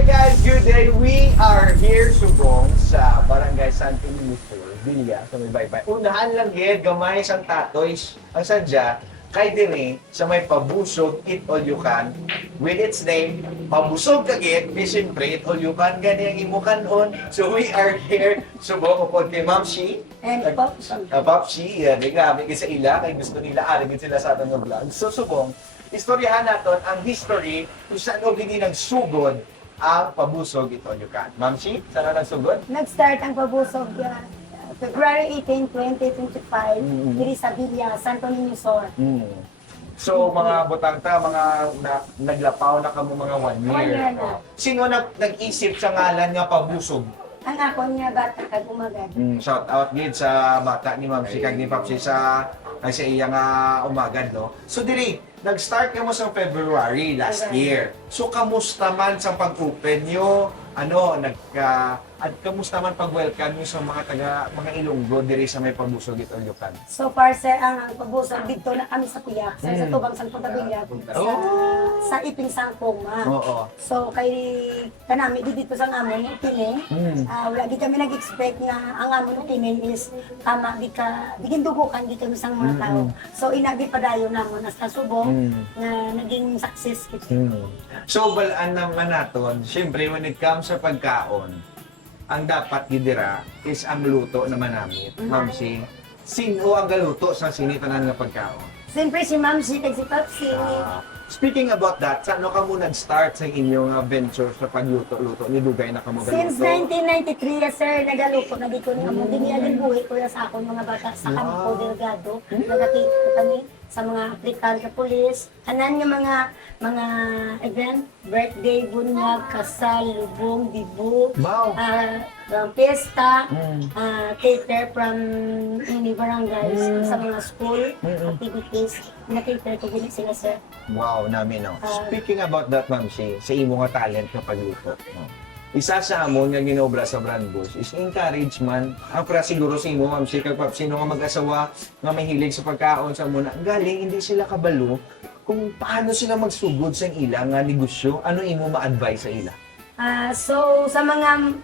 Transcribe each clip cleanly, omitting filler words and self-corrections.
Alright guys, good day. We are here subong sa Barangay Santo Niño, Villa, sa may baybay. Unahan lang gid gamay sang tatoys. Ang sadya kay dire sa may pabusog eat all you can with its name pabusog kagit siyempre eat all you can gani ang imukanon. So we are here subong upod kay Ma'am Shi And Popsi. Popsi, yan, grabe sa ila kay gusto nila arigin sila sa atong vlog. So subong istoryahan naton ang history kung saan o gini nagsugod ang pabusog ito you can. Ma'am Shi, saan na nagsugod? Nag-start ang pabusog February 18, 2025, diri sa Villa, Santo Niño Sur. So, mga butangta, mga naglapaw na kamo mga 1 year. 1 year na. Sino nag-isip sa ngalan nga pabusog? Ang ako niya bata kag umagad. Shout out gid sa bata ni Ma'am Si kag ni Popsi sa iya nga umagad, no? So, diri, nag-start ka mo sa February last year. So, kamusta man sa pag-open nyo? At kamusta man pag-welcome nyo sa mga Ilonggo diri sa may pabusog ito Yukan? So far, sir, ang pabusog dito na kami sa Piyak, sir, sa Tubang San Puntabilya, sa Iping Sangkoma. Oo. So, kay kanami dito sa amon yung tining, wala di kami nag-expect nga ang amon yung tining is tama, digin dugukan di kami sa mga tao. So, inagi padayon namon hasta subong na naging success kito. So, balaan naman naton, syempre when it comes sa pagkaon, ang dapat gidira is ang luto naman namin. Ma'am Si, sino ang galuto sa sinitanan nga pagkaon? Siyempre si Ma'am Si kag si Popsi. Speaking about that, saan ka mo nag-start sa inyong venture sa pagluto-luto? Ni Dugay na ka mo galuto? Since 1993, yes, sir, nagaluto na dito nga mo. Diniyalin buhay ko sa akong mga bata sa Campo Delgado. Nagatito kami sa mga African ka police. Anan nga mga event, birthday, bunyag, kasal, lubong, dibu, Wow! pesta, cater from any barangays sa mga school activities. Na-cater ko gini sila, sir. Wow, namin, no? Speaking about that, Ma'am Si, sa imo nga talent na pagluto, no? Isa sa amon nga ginobra sa Brand Bush is encouragement. Ang para siguro sa imo, Ma'am Si, kag sino nga mag-asawa nga mahilig sa pagkaon sa muna, galing hindi sila kabalo kung paano sila magsugod sa ilang nga negosyo. Ano imo ma-advise sa ila? So sa mga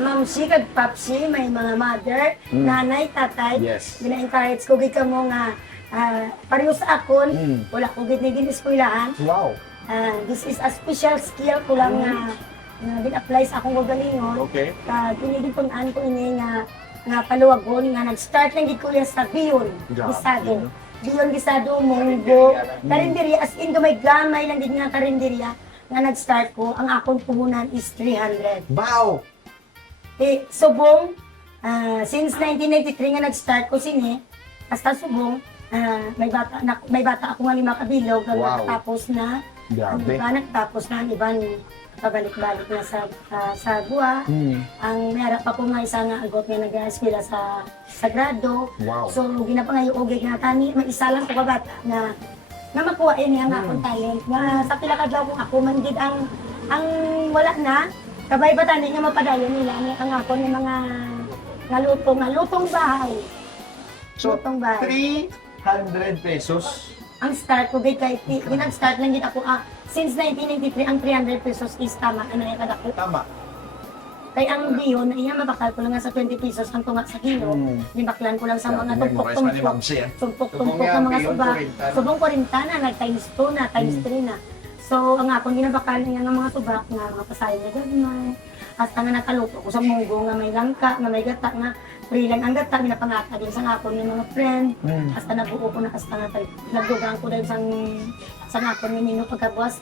mamsi kag papsi, may mga mother, nanay, tatay, Yes. gina-encourage ko gid kamo nga pareho sa akon, wala ko gid ni eskwelahan. Wow! This is a special skill ko lang nga gin-apply sa akong gagalingon. Okay. Kinigipon-an ko ini nga paluwagon nga nag-start lang gid ko yan sa Biyon, Grabe. Gisado. Biyon Gisado, Munggo, karinderya as in may gamay lang gid nga karinderya nga nag-start ko. Ang akong puhunan is 300. Wow! Subong, since 1993 nga nag-start ko sini, hasta subong, may bata ako nga 5 kabilog, Wow. nagtapos na, Grabe. nagtapos na, ang iban, pabalik-balik na sa buwa. Ang mayarap ako nga isa nga agot nga nag-eskwela sa Sagrado. Wow. So, ginapangayugig nga kani, may isa lang ko ka bata na makuha niya nga akong talent. Nga sa pila kadlaw kung ako man gid ang wala na, kabay ba tani nga mapadayon nila ang ako ng mga lutong bahay. So, Lutong bahay. 300 pesos. Ang start ko gid kay ginag-start lang gid ako since 1993 ang 300 pesos is tama ano ya kada ko. Tama. Kay ang biyon na iya mabakal ko lang nga sa 20 pesos ang tunga sa kilo. Nibaklan ko lang sa mga Memorize pa ni Ma'am tumpok-tumpok. Si, ah. Tumpok-tumpok Subong ng mga biyon, suba. 40 na. Subong 40 na, nag-times 2 na, times 3 na. So, ang akong ginabakal niya ng mga subak nga, mga pasayo na gano'n. Hasta nga nakaluto ko sa munggo nga may langka, nga may gata nga. Free lang ang gata, minapangata din sa akong yung mga friend. Hasta nabuo ko na, hasta nga nagdugang ko dahil sa akong yung mino pagkabuas.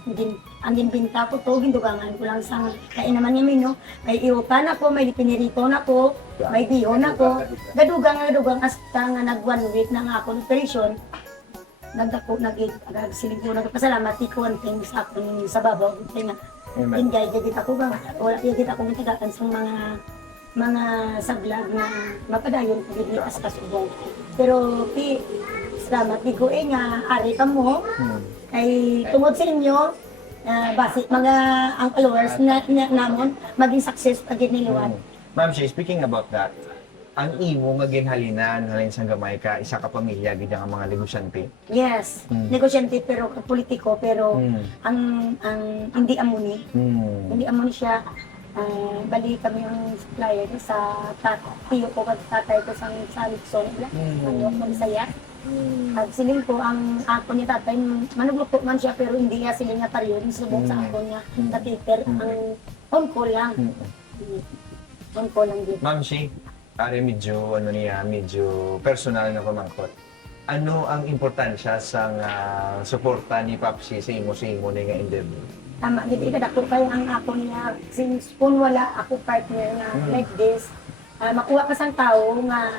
Ang binta ko to, gindugangan ko lang sa kain naman yung mino. May iutan ako, may pinirito na ko, may bihon ako. Gadugang hasta nga nag 1 week na nga akong operation. Nagdako, nag-silig ko, nagpasalamat ko ang things sa akong sa babaw. Kaya nga, ingay, gagit ako ba? Wala, gagit ako nitigakan sa mga sablag na mapadayon ko gid as kasubong. Pero salamat di ko nga ari ka mo ay tungod sa inyo base mga ang followers na namon maging success pag giniluan. Ma'am Shi, speaking about that, ang imo nga ginhalinan halin sa gamay ka isa ka pamilya gid ang mga negosyante. Yes, Mm. negosyante pero politiko pero ang hindi amuni. Hindi amuni siya. Bali kami ang supplier sa tiyo ko at tatay ko sa Luzon. Ano, Marisaya. At siling ko ang ako ni tatay, manugluto man siya pero hindi niya siling nga pariyon. Subok sa ako niya. Katiter, ang on call lang. On call lang din. Ma'am Shi, are medyo ano niya, medyo personal na pamangkot. Ano ang importansya sa suporta ni Papsi sa imo ni nga interview? Tama, di ba ako kayo ang ako niya, since kung wala ako partner na like this, makuha ka sang tao nga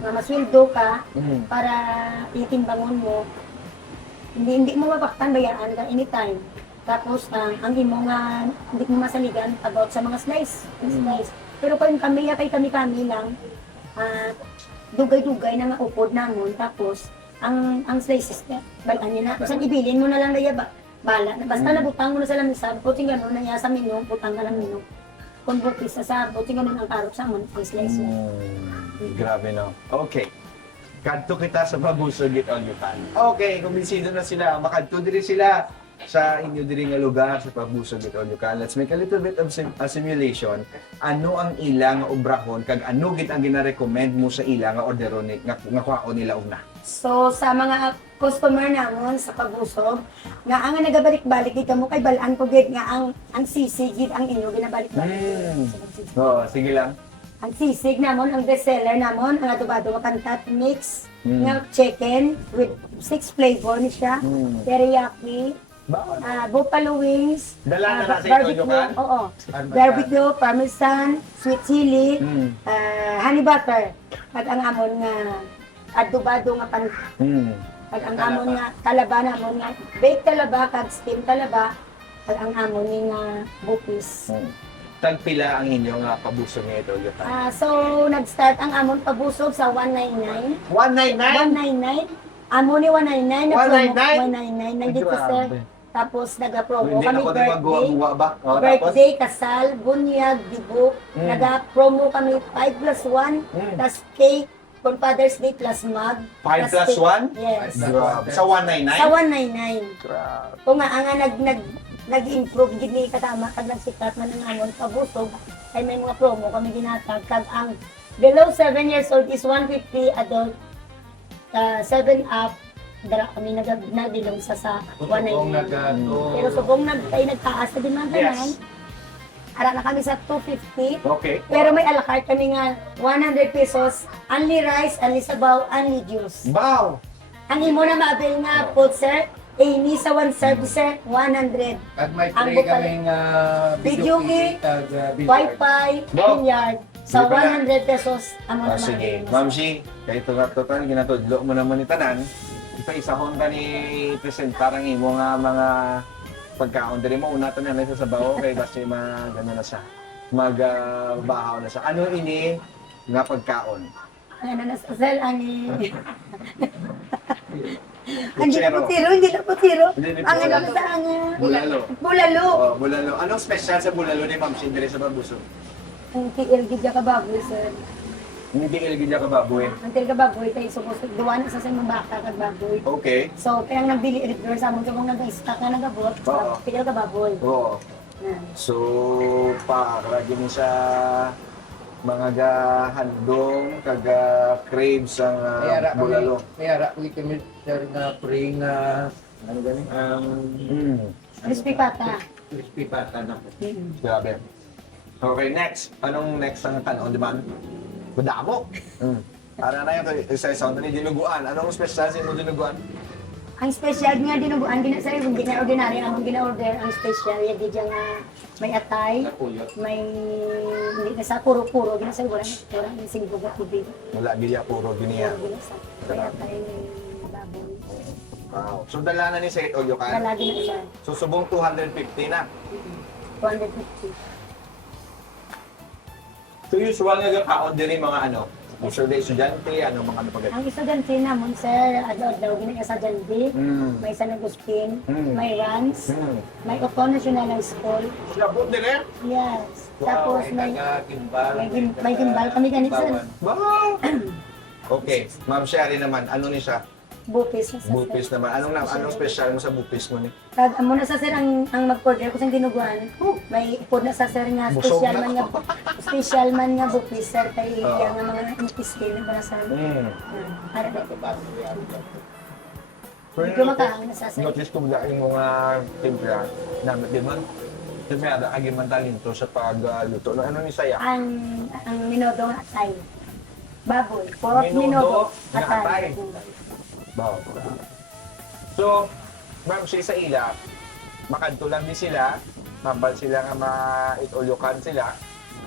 masweldo ka para itimbangon mo, hindi mo mabaktan bayaan ka anytime. Tapos ang imo nga hindi mo masaligan about sa mga slice. Pero kung kami lang, dugay-dugay na nga upod namon, tapos ang slices balaan niya na, saan ibilin mo na lang na ba? Bala na basta nabutang mo na sa lamisa, buting gano'n na sa mino, butang ka lang mino. Kung butis sa buting gano'n ang karot sa amon, ang slice mo. Grabe no. Okay. Kadto kita sa Mabusog It All You Can. Okay, kumbinsido na sila. Makadto diri sila sa inyo diri nga lugar sa Mabusog It All You Can. Let's make a little bit of a simulation. Ano ang ilang obrahon kag ano gid ang gina-recommend mo sa ilang nga orderon nga kuhaon nila una? So sa mga customer namon sa Pabusog, nga ang nagabalik-balik gid kamo kay balaan ko gid nga ang sisig gid ang inyo ginabalik-balik. Oo, sige lang. Ang sisig namon, ang bestseller namon, ang adobado nga kantat mix nga chicken with 6 flavor ni siya. Teriyaki, buffalo wings, Dala na sa ito, barbecue, Jokan? oo. Barbecue, parmesan, sweet chili, honey butter. At ang amon nga adobado nga pan pag ang amon nga talaba namon nga baked talaba kag steam talaba pag ang amon ni nga bupis. Tagpila ang inyo nga pabusog nga ito, Yutan? So nag-start ang amon pabusog sa 199. 199? 199. Amon ni 199 na promo 199? 199 nandito sir. Tapos nag-promo Hindi kami ako din birthday. magguwa-guwa ba? O, tapos? Birthday, kasal, bunyag, dibuk. Nag-promo kami 5+1, tas cake, kung Father's Day plus mug. 5 plus plus cake. 1? Yes. Grabe. Sa 199? Sa 199. Grabe. Kung nga, nag-improve, gini katama, kag nagsikat na ng amon, pabusog, ay may mga promo kami ginatag, kag ang below 7 years old is 150, adult, 7 up, dara kami nagbilong sa 199. Pero subong nagtaas na din mga tanan, ara na kami sa 250. Okay. Pero may alakart kami nga 100 pesos, only rice, only sabaw, only juice. Wow! Ang imo na maabil nga food sir, ini sa one service sir, 100. At may Ang tray bukal- kaming Video game, billiard. Wi-Fi, Wow. billiard, sa Di pala. 100 pesos ang mga Sige. maabil. Ma'am Shi, kahit total, ginatudlo mo naman ni Tanan, isa-isahon ka ni presentar ang imo nga mga pagkaon. Dili mo, una tanan na sa sabaw, kay basta gano'n na siya. Magbahaw na siya. Ano ini nga pagkaon? Ano na sa sel, ani. Hindi Putsero. na putiro, hindi na putiro. Hindi na Ang ano putiro. sa ang... Bulalo. Bulalo. Oh, bulalo. Anong special sa bulalo ni Ma'am Shi diri sa Babusog? Ang tiil gidya ka baboy sir. Hindi ilgid ka baboy. Ang tiil ka baboy, kay supposed duwa na sa mga baka kag baboy. Okay. So, kaya nagdili editor sa amon, kung nag-stock na nagabot, Oo. tiil ka baboy. Oo. Yan. So, para gini sa mga handong kaga craves ang bulalo. Kaya ra kami sir nga pring ano gani Crispy pata. crispy pata na. Grabe. Okay, next. Anong next ang on demand? Budamo. Para na yun, isa-isa ni dinuguan. Anong special sa imo dinuguan? Ang special nga dinuguan, gina sa hindi na ordinary, ang gina-order, ang special, yung di nga may atay, Napuyot. may hindi na sa puro-puro, gina sa wala yung singbuga tubig. Wala gilya puro giniya. Gina sa may atay, may baboy. Wow. So dala na ni sa Olyo ka. Lalagi na siya, So subong 250 na. 250. So usual nga kaon diri mga ano, usually estudyante, ano mga ano pag. Ang isa ganti namon sir, adlaw gina sa Janbi, may San Agustin, may Rans, may Ocon National High School. Labot dire? Yes. Tapos may gimbal kami ganito sir. Wow! Okay, Ma'am Sherry naman, ano ni siya? Bupis na sa Bupis sir. naman. Anong special mo sa bupis mo ni? Kag amo na sa sir ang mag-order ko sa dinuguan. May ipod na sa sir nga Busog special man nga bupis sir kay Oo. yang nga mga antipistil na para sa para medyo makaang na sa sir. Notice ko ba yung mga timpla namin, di man? Kasi ada agi man talento sa pagluto. Ano ni saya? Ang minodong atay. Baboy. Pork Minudo minudo na atay. atay. Wow. So, ma'am, siya sa ila, makanto lang din sila, mabal sila nga maitulukan sila,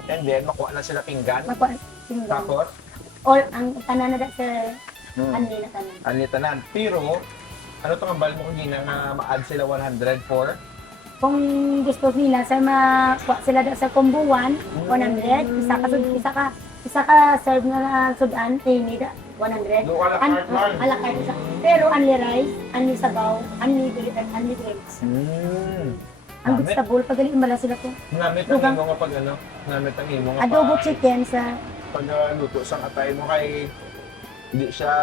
and then makuha lang sila pinggan. Makuha tinggan. Tapos, Or ang tanan na sa anli na tanan. anlitanan. Pero, ano itong ambal mo kanina nga ma-add sila 100 for? Kung gusto nila sa makuha sila sa combo 1, 100, isa ka serve na sudan, ni 100. Do a la carte lang. A la carte isa. Pero unli rice, unli sabaw, unli drinks. Ang Namit. vegetable, pagaling bala sila ko. Namit ang Dugang. imo nga pag ano? Namit ang imo nga Adobo pag- chicken sa Pag luto sang atay mo kay hindi siya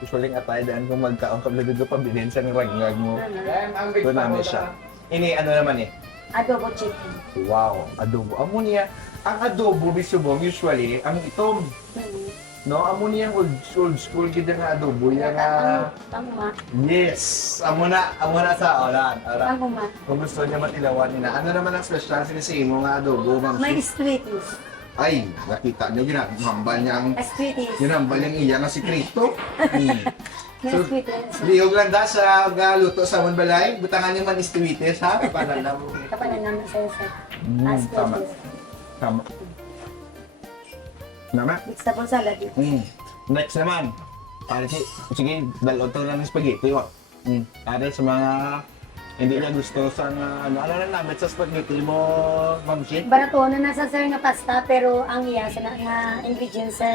usually atay dahil kung magkaon ka dito pabilin sa ragnag mo. Ito namin siya. Ini ano naman eh. adobo chicken. Wow, adobo. Amo niya, ang adobo bisubong usually ang itom. No, amo niya old school gid nga adobo ya nga. Tama. Yes, amo na sa oran. Tama. Kung gusto niya matilawan nila. Ano naman ang special sinisiimo nga adobo, ma'am? May sweeties. Ay, nakita niyo ginahambal niya ang Sweeties. ginahambal niyang iya nga sikreto. May So, sweeties. lihog lang da sa galuto sa Monbalay. Butangan niyo man istiwites ha. Kapanan mo. Kapanan naman sa isa. Tama. Tama. Nama? Vegetable salad. Next naman. Para sige, dalawang to lang ng spaghetti. Para sa mga hindi niya gusto sa ano na namin sa spaghetti mo, Ma'am Shit? Barato na nasa sir nga pasta pero ang iya sa nga ingredients sa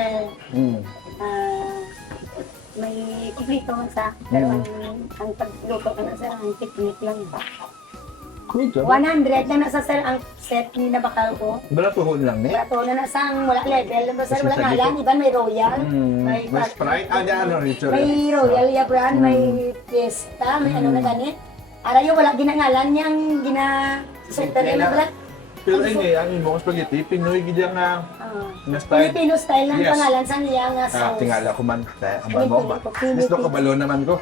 may kumplito man sa pero ang pagluto ka na sir ang technique lang. 100 na nasa sir ang set ni nabakal ko. Balatuhon lang ni. Barato na nasa ang wala level ba sir Kasi wala sa ngalan iban may royal. May Sprite. Di ano, Richard. May royal ya brand, may fiesta, may ano na ganit. Arayo wala ginangalan niyang sultan na bala. Pero ini, ang imong spaghetti, Pinoy gid nga na style. Filipino style lang Yes. pangalan sa niya nga sauce. Tingala ko man. Ang mo ba? Filipino. Gusto ko balon naman ko.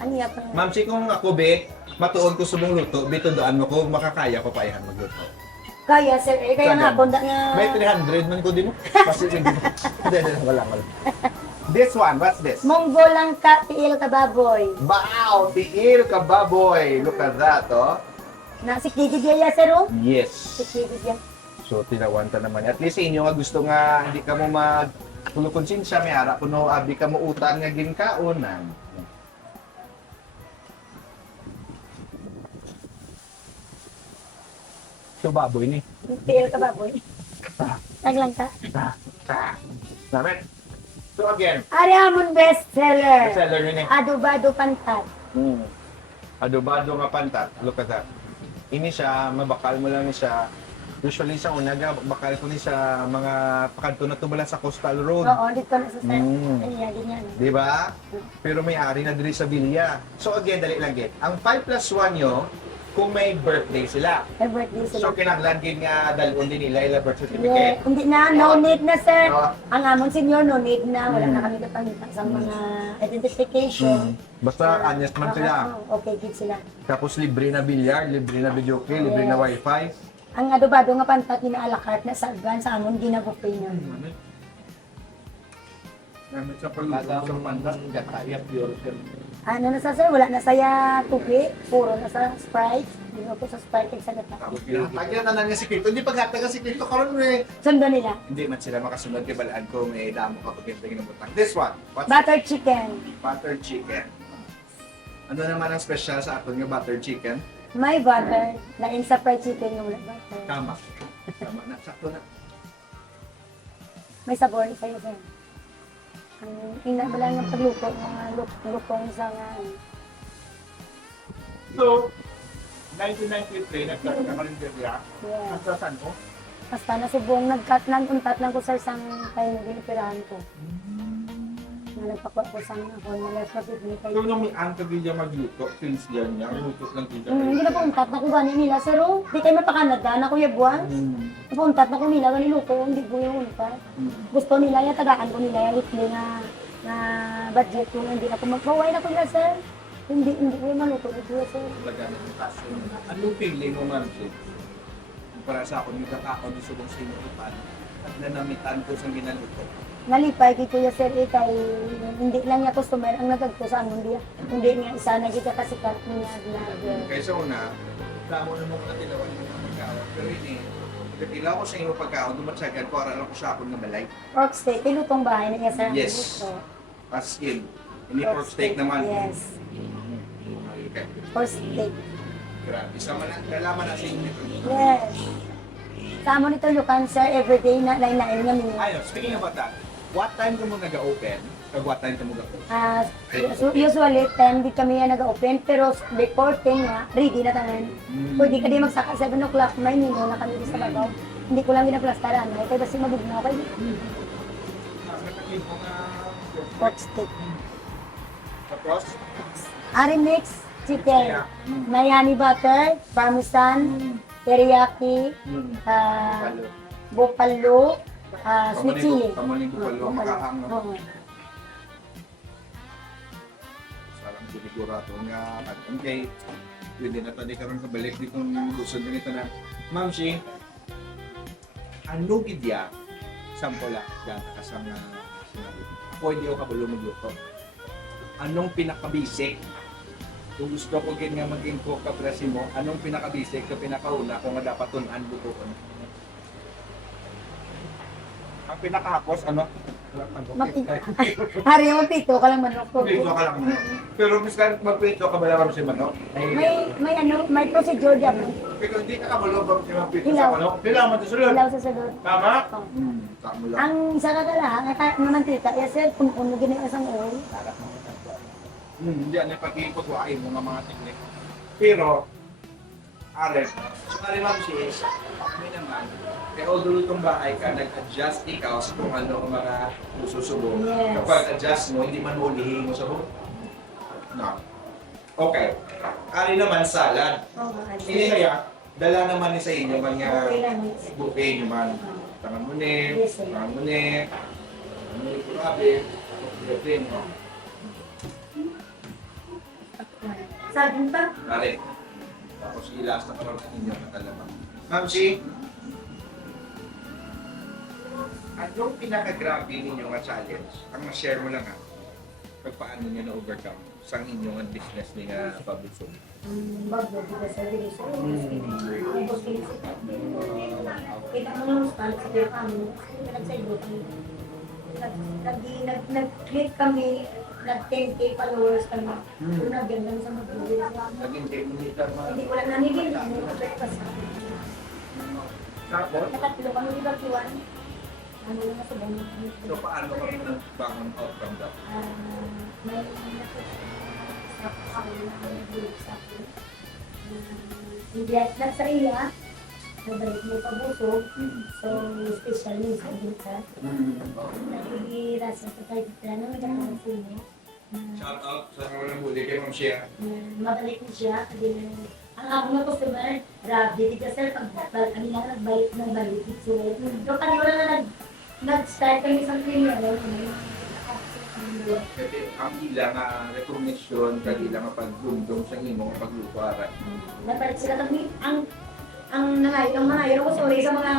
Ano niya pa? Ma'am, si kung ako be, matuon ko subong luto, bitundaan mo ko, makakaya ko pa ihan magluto. Kaya sir, kaya nga ako nga May 300 man ko di mo. Kasi hindi. Hindi, wala. This one, what's this? Monggo lang ka, tiil ka baboy. Wow! Tiil ka baboy! Look at that, oh. Na si Kiki Diaya sir oh. Yes. Si Kiki Diaya. So, tinawan ta naman. At least sa inyo nga gusto nga, hindi ka mo konsensya, may harap kuno, abi ka mo utang nga ginkaonan. So, baboy ni. Tiil ka baboy. Naglang ka. Namin. So, again, Ari amon bestseller. seller yun eh. Adobado pantat. Adobado nga pantat. Look at that. Ini siya, mabakal mo lang siya. Usually sa una, bakal ko ni sa mga pakadto na tumula sa Coastal Road. Oo, dito na sa sir. Mm. Ay, ganyan. Di ba? Pero may ari na diri sa Villa. So again, dali lang get. Ang 5+1 nyo, kung may birthday sila. May birthday sila. So kinahanglan gid nga dalon din nila ila birth Yeah, certificate. hindi na, no need na sir. Oo. Ang amon senior, no need na. Wala na kami kapangita sa mga identification. Basta honest man sila. Okay, good sila. Tapos libre na bilyar, libre na video game, libre na wifi. Ang adobado nga pantat ni na a la carte na sa advance sa amon ginagupay na. Gamit sa pagluto sa pandas. Ano na sa sir, wala na saya tubig, puro na sa Sprite. Hindi na po sa Sprite kay sa gata. Pagyan na nga sikreto, hindi paghatag ang sikreto karon eh. Sundo nila. Hindi man sila makasunod kay balaan ko may damo ka pag ng butang. This one, what's Butter chicken. butter chicken. Ano naman ang special sa aton nga butter chicken? May butter. Lain sa fried chicken yung wala butter. Tama. Tama na, sakto na. May sabor sa'yo sir. Ang inabala ng pagluto, mga lukong sa nga. So, 1993, nagkaroon ka rin dyan, Yeah. sa saan mo? Basta nasubong, nag-cut lang, untat lang ko sir sang tayo na ginipirahan ko. Na nagpakuha ko sang ako, na left na pipili So, kayo. nung ang tabi niya magluto, since yan niya, luto lang din siya. Hindi na po untat na ko gani nila, sir. Oh, di kayo mapakanada na kuya buwan. Napuntat na ko nila, gani luto, hindi ko yung untat. Gusto nila yan, tagaan ko nila yung weekly na budget ko, hindi ako magpaway na ko nila, sir. Hindi ko yung maluto ko nila, sir. Talaga ng passion. Anong feeling mo, ma'am, Sid? Para sa ako, yung kakao ni Subong Sinutupan at nanamitan ko sa ginaluto. Nalipay kay Kuya Sir kay hindi lang niya customer ang nagagto sa amon diya. Hindi niya isa na kita kasikat niya vlogger. Kaysa una, damo na mo katilawan mo ng pagkaon. Pero ini, pagkatilaw ko sa iyong pagkaon, dumatsagan ko, aral ko sa akong na balay. Pork steak, ilutong bahay na niya sa Yes. gusto. As in, ini pork steak naman. Yes, Okay. pork steak. Grabe. Sama na, nalaman na sa inyo nito. Yes. Sa amon ito lukan sir, everyday na lain-lain nga menu. Ayun, speaking about that, what time ka mo nag-open? Or what time ka mo nag-open? Usually 10 di kami yan nag-open pero before 10 nga, ready na tanan. Pwede ka di magsaka 7 o'clock, may menu na kami di sa babaw. Hindi ko lang ginaplastaran, may kaya kasi mabugnaw kayo. Nakakin mo nga Pork steak. tapos, Ari mix chicken. May honey butter, parmesan, teriyaki, palo. buffalo, sweet chili. Kamuning bupalo, makahang. No? Oo. Sarang sinigurado nga. Okay, pwede na tadi karon kabalik dito ng gusto nito na. Ma'am Shi, ano gidya? Sample lang, yan, kasang na sinabi. Ako hindi ako kabalo magluto. Anong pinaka-basic? Kung gusto ko gin nga maging cook ka mo, anong pinaka-basic ka pinakauna kung nga dapat tunan butuon? Ang pinakahapos, ano? Hari mo pito ka lang manok ko. Prito ka lang. Pero miskan magprito ka ba lang si manok? May ano, may procedure diyan. Pero hindi ka kabalo ba si magprito Hilaw. sa manok? Hilaw mo susunod. Ilaw sa sunod. Tama? Oh. Tama lang. Ang isa ka lang, naman tita, yes sir, kung uno gini isang oil. Hindi ano pag-ipagwain mo nga mga teknik. Pero, Alec, sorry ma'am sis, kami naman, kaya although itong bahay ka, nag-adjust ikaw sa kung ano ang mga susubo. Yes. Kapag adjust mo, hindi man ulihin mo sa buhok. No. Okay. Ari naman salad. Oh, Ini kaya, dala naman ni sa inyo man nga Okay lang. buffet nyo man. Tangan mo ni, Yes, sir. tangan mo ni, tangan mo ni kurabe, buffet mo. Sabi pa? Ari. Tapos ilas na karoon sa inyo na talaga. Ma'am Chi, anong pinaka-grabe ninyo nga challenge? Ang ma-share mo lang ha. Pag paano nyo na-overcome sa inyong business ni nga public food. Bago, di sa dili sa kita mo lang sa sa kaya kami, nagsayo kami. Nag-click kami, nag-10K followers kami. Doon nag-ganda sa mag-video. Naging technical man. Hindi ko lang nanigil, hindi ko breakfast. Tapos, Nakatlo kami di ba kiwan? Ano lang sa banyo. so paano kami nag-bangon out from that? May sa ako na nag-group sa akin. Hindi at sa iya, nabalik mo pabusog. So, special needs ka din sa nagigirasa sa tayo na nagkakaroon po niya. Shout out sa mga nahuli kay Ma'am Shea. Mabalik niya siya. Ang ako na customer, grabe, di ka sir, pag kanila nagbalik. So, kanila na nag-start kami sa premier. Kasi ang ilang recognition, kanila nga pagdundong sa imong paglutuaran. Dapat sila kami, ang nangayon ko, sorry sa mga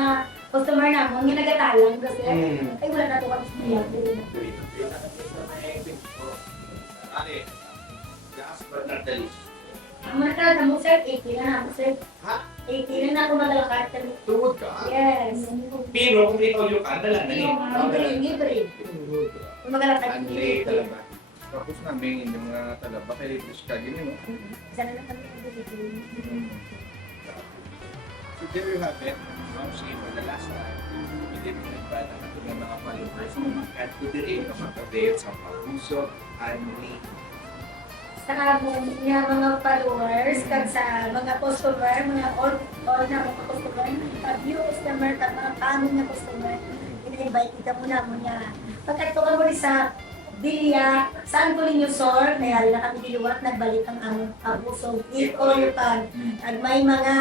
customer na mo, yung nagatalang kasi, ay wala na ito kami sa niya. Ate, last but not the least. Ang mga talaga mo, sir, 80 na ako, sir. Ha? 80 na ako madalakarte. Tuwod ka? Yes. Pero kung ikaw yung kandala na Yung libre. Yung magalakarte. Anlay talaga. Tapos namin yung mga talaba, kaya litis ka, ganyan no? Isa na lang kami nag-libre. So there you have it. Ma'am Shea, for the last time, hindi mo nagbata na ito ng mga followers. At kudirin ka magkabit sa pag-usok, Anlay. Sa amon niya mga followers, kag sa mga customer, mga all na mga customer, pag-views na customer, mga kanon nga customer, ina-invite kita muna mo niya. Pagkat ko mo sa Bilya, saan ko ninyo sor, kaya na kami diliwat, nagbalik ang aming abuso, iko-yupan. At may mga,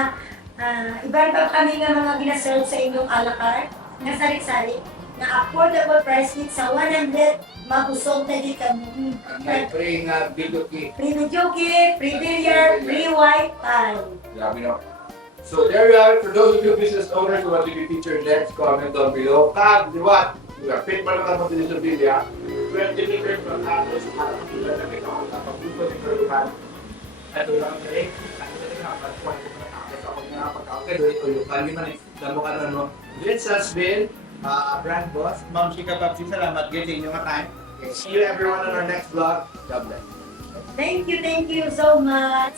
iba-iba kami nga mga ginaserve sa inyong a la carte, na sari-sari, na affordable price kit sa 100, mabusog na di kami. May free nga video kit. Free video kit, free billiard, free Wi-Fi. Grabe no. So there you are. For those of you business owners who want to be featured next, comment down below. Kag, di ba? Fit pa naman mo din sa video. 20 meters from Atos, para makilala na ikaw ang napagusto ni Kalukan. Ito lang eh. Ano na rin hapat ko? Ako nga pagkakado ito yung kami man eh. Damo ka na no. This has been Brand Boss. Ma'am Shika Papsi, salamat guys sa inyong time. See you everyone on our next vlog. God bless. Thank you so much.